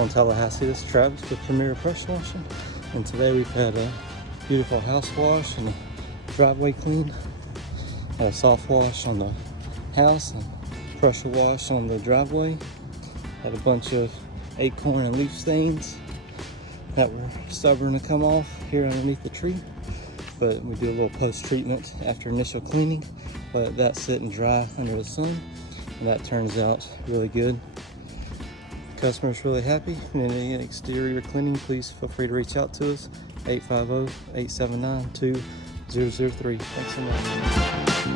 channel in Tallahassee. This is Travis with Premier Pressure Washing, and today we've had a beautiful house wash and a driveway clean, had a soft wash on the house and pressure wash on the driveway. Had a bunch of acorn and leaf stains that were stubborn to come off here underneath the tree, but we do a little post-treatment after initial cleaning, let that sit and dry under the sun, and that turns out really good. Customer's really happy. If you need any exterior cleaning, please feel free to reach out to us, 850-879-2003. Thanks so much.